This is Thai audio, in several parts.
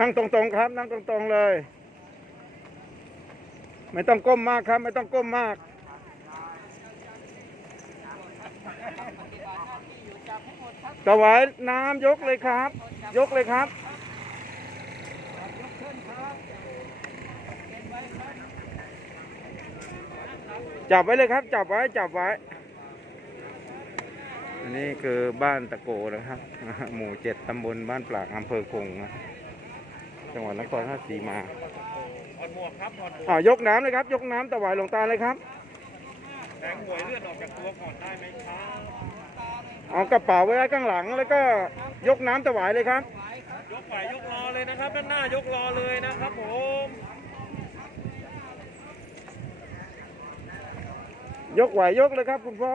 นั่งตรงๆครับ นั่งตรงๆเลย ไม่ต้องก้มมากครับ ไม่ต้องก้มมาก ถวายน้ำยกเลยครับ ยกเลยครับจับไว้เลยครับ จับไว้จับไว้ อันนี้คือบ้านตะโกนะครับ หมู่เจ็ดตำบลบ้านปลากอำเภอคงนะ จังหวัดนครราชสีมาถอดหมวกครับถอดหมวกอ่ายกน้ำเลยครับ ยกน้ำถวายหลวงตาเลยครับแทงหวยเลือดออกจากตัวก่อนได้ไหมครับเอากระเป๋าไว้ข้างหลังแล้วก็ยกน้ำถวายเลยครับ ยกไหวยกรอเลยนะครับด้านหน้ายกรอเลยนะครับผมยกไหวยกเลยครับ คุณพ่อ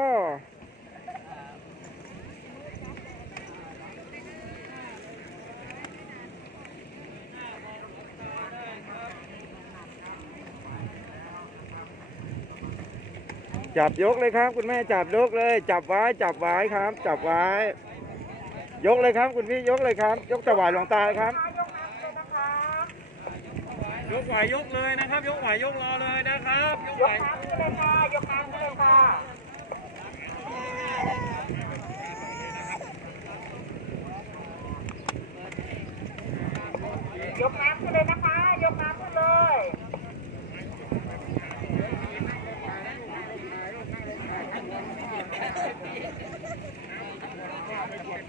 จับยกเลยครับ คุณแม่จับยกเลย จับไว้จับไว้ครับ จับไว้ ยกเลยครับ คุณพี่ยกเลยครับ ยกถวายหลวงตาครับ ยกไหวยกเลยนะครับ ยกไหวยกรอเลยนะครับ ยกไหวยกน้ำขึ้นเลยนะคะ ยกน้ำขึ้นเลย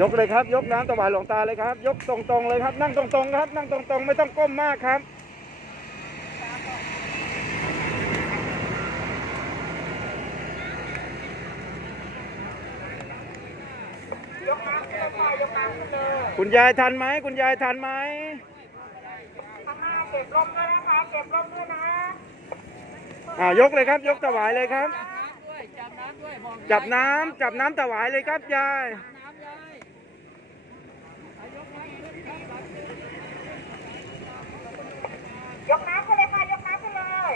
ยกเลยครับ ยกน้ำถวายหลวงตาเลยครับ ยกตรงๆเลยครับ นั่งตรงๆครับ นั่งตรงๆ ไม่ต้องก้มมากครับยกน้ำขึ้นเลยค่ะยกน้ำขึ้นเลยคุณยายทันไหมคุณยายทันไหมข้างหน้าเก็บร่มด้วยนะคะเก็บร่มด้วยนะอ่ายกเลยครับ ยกถวายเลยครับ จับน้ำจับน้ำถวายเลยครับยาย ยกน้ำขึ้นเลยค่ะยกน้ำขึ้นเลย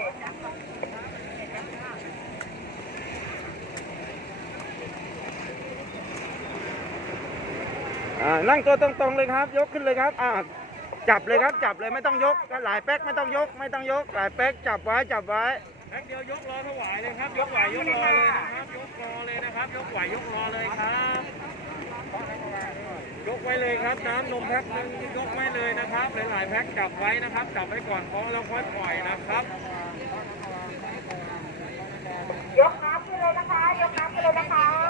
อ่านั่งตัวตรงๆเลยครับ ยกขึ้นเลยครับอ่าจับเลยครับจับเลยไม่ต้องยกหลายแป๊กไม่ต้องยก ไม่ต้องยก หลายแป๊กจับไว้จับไว้แพ็คเดียวยกรอถวายเลยครับ ยกไหวยกรอเลยนะครับยกรอเลยนะครับ ยกไหวยกรอเลยครับยกไว้เลยครับ น้ำนมแพ็คนึงยกไว้เลยนะครับ หลายๆแพ็คจับไว้นะครับจับไว้ก่อนพอแล้วค่อยปล่อยนะครับ ยกน้ำไปเลยนะคะ ยกน้ำไปเลยนะคะ